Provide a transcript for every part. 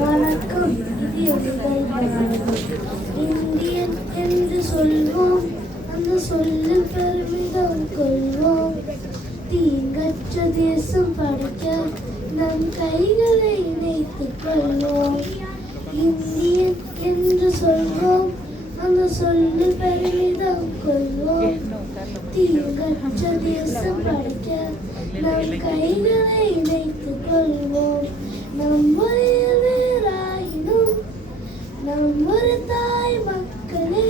வணக்கம். இது உங்கள் பாரதம். இந்தியன் என்று சொல்வோம், அந்த சொல்லில் பெருமிதம் கொள்வோம். தீங்கற்ற தேசம் படைக்க நம் கைகளை இணைத்துக் கொள்வோம். இந்தியன் என்று சொல்வோம், அந்த சொல்லில் பெருமிதம் கொள்வோம். தீங்கற்ற தேசம் படைக்க நம் கைகளை இணைத்துக் கொள்வோம். நம் மொழியில் வேறாயினும் நம் ஒரு தாய் மக்களே,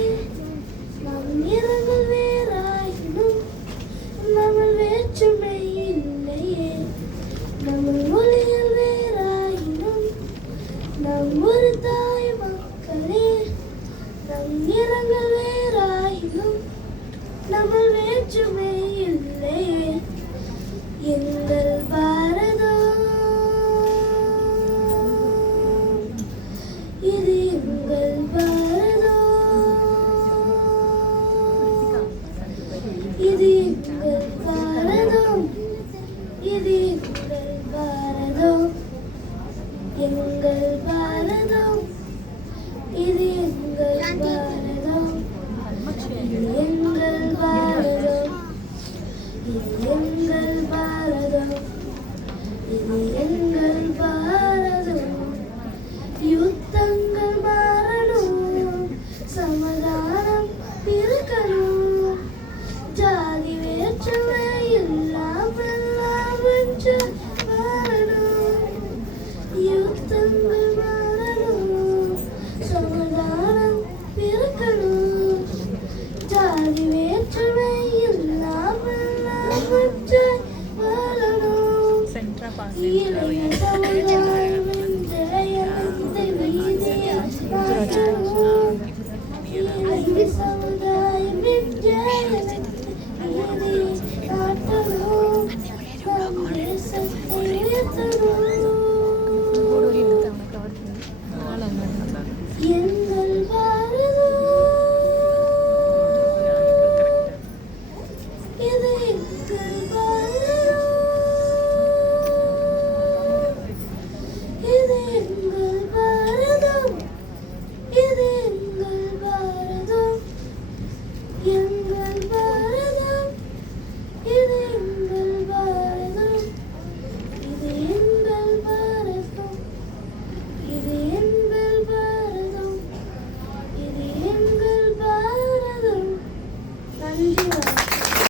நம் நிறங்கள் வேறாயினும் நம்ம வேற்றுமை இல்லையே. நம்ம மொழியில் வேறாயினும் நம் ஒரு தாய் மக்களே, நம் நிறங்கள் வேறாயினும் நம்ம வேற்றுமை இல்லையே. எங்கள் பாரதம் இது எங்கள் பாரதம், இது எங்கள் பாரதம், இது எங்கள் பாரதம், எங்கள் பாரதம், இது எங்கள் பாரதம், இது எங்கள் பாரதம், இது எங்கள் பாரதம், இது எங்கள் பாரதம். யுத்தங்கள் மாறணும், சமாதானம் இருக்கணும், ஜாதி வேற்றுமை இல்லாமல் ஒன்று வாழணும். யுத்தங்கள் மாறணும், சமாதானம் இருக்கணும், ஜாதி வேற்றுமை இல்லாமல் ஒன்று வாழணும்.